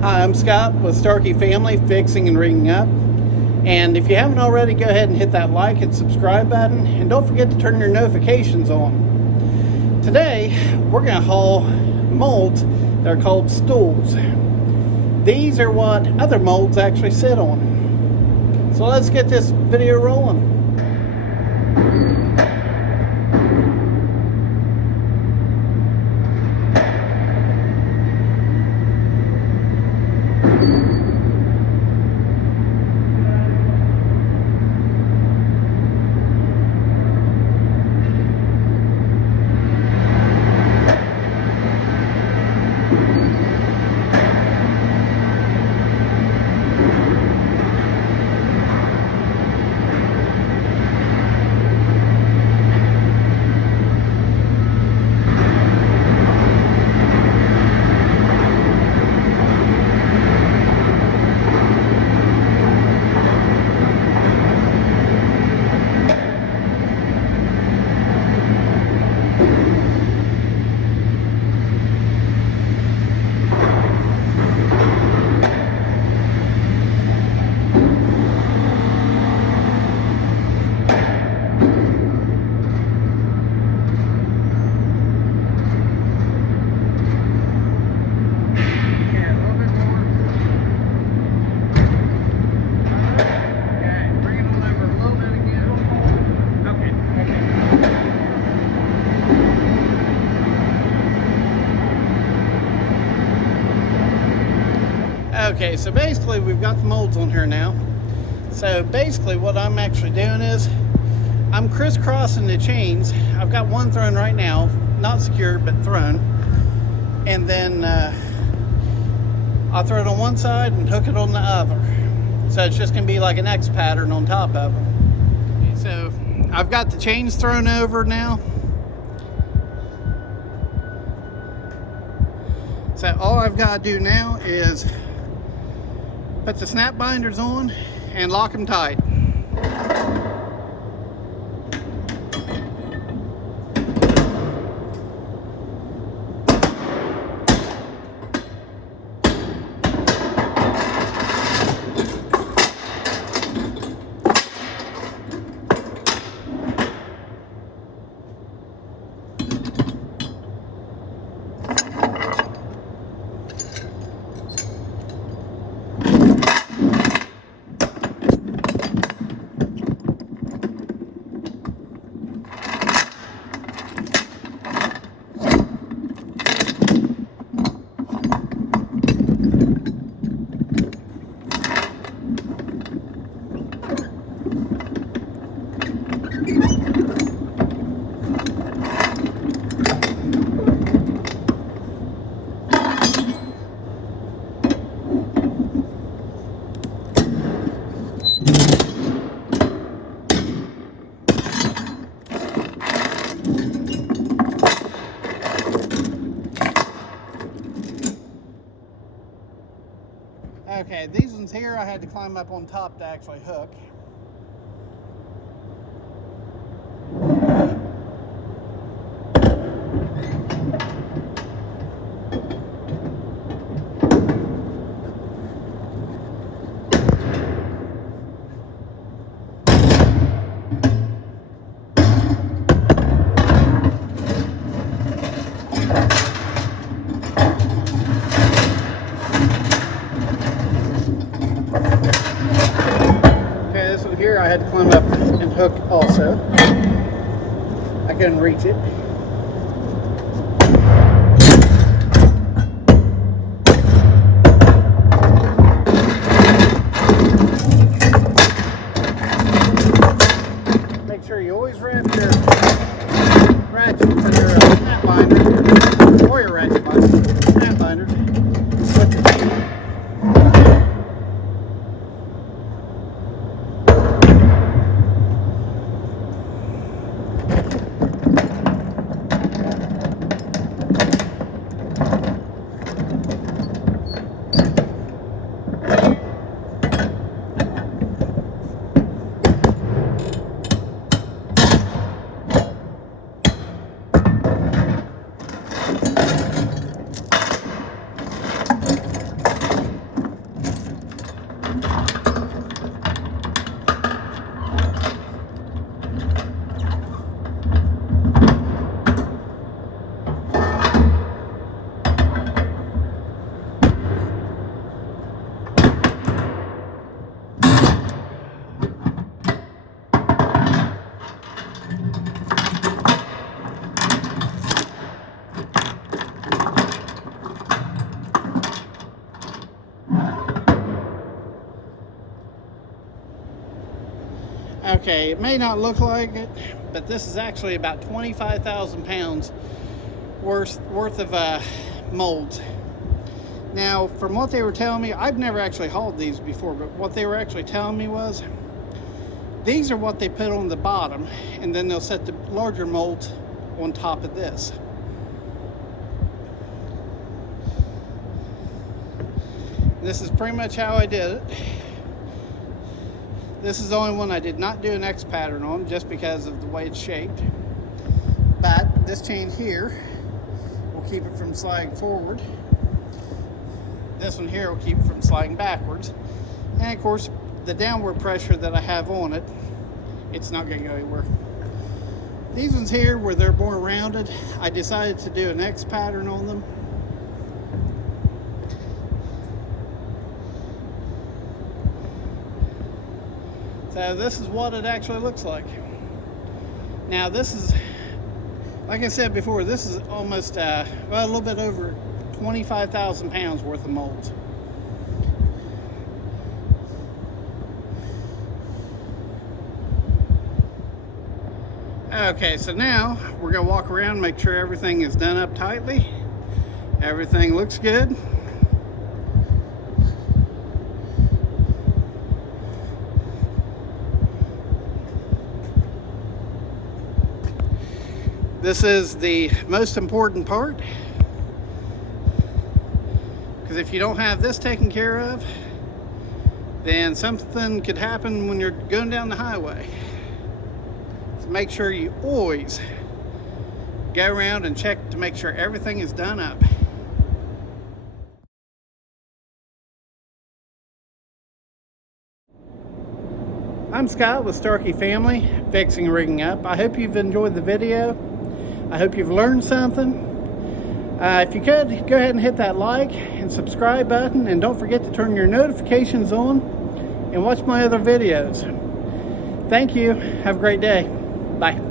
Hi, I'm Scott with Starkey Family Fixing and Rigging Up. And if you haven't already, go ahead and hit that like and subscribe button. And don't forget to turn your notifications on. Today, we're going to haul molds that are called stools. These are what other molds actually sit on. So let's get this video rolling. Okay, so basically we've got the molds on here now. So basically what I'm actually doing is I'm crisscrossing the chains. I've got one thrown right now, not secured but thrown, and then I'll throw it on one side and hook it on the other. So it's just gonna be like an X pattern on top of it. Okay, so I've got the chains thrown over now. So all I've got to do now is put the snap binders on and lock them tight. Okay, these ones here I had to climb up on top to actually hook. Here I had to climb up and hook also. I couldn't reach it. Make sure you always wrap your ratchets and your snap binder, or your ratchet binder, snap binders with the chain. Okay, it may not look like it, but this is actually about 25,000 pounds worth of molds. Now, from what they were telling me, I've never actually hauled these before, but what they were actually telling me was these are what they put on the bottom, and then they'll set the larger molds on top of this. This is pretty much how I did it. This is the only one I did not do an X pattern on, just because of the way it's shaped. But this chain here will keep it from sliding forward. This one here will keep it from sliding backwards. And of course, the downward pressure that I have on it, it's not going to go anywhere. These ones here, where they're more rounded, I decided to do an X pattern on them. So this is what it actually looks like. Now this is, like I said before, this is almost, well, a little bit over 25,000 pounds worth of molds. Okay, so now we're gonna walk around and make sure everything is done up tightly. Everything looks good. This is the most important part, because if you don't have this taken care of, then something could happen when you're going down the highway. So make sure you always go around and check to make sure everything is done up. I'm Scott with Starkey Family, Fixing and Rigging Up. I hope you've enjoyed the video. I hope you've learned something. If you could, go ahead and hit that like and subscribe button, and don't forget to turn your notifications on and watch my other videos. Thank you. Have a great day. Bye.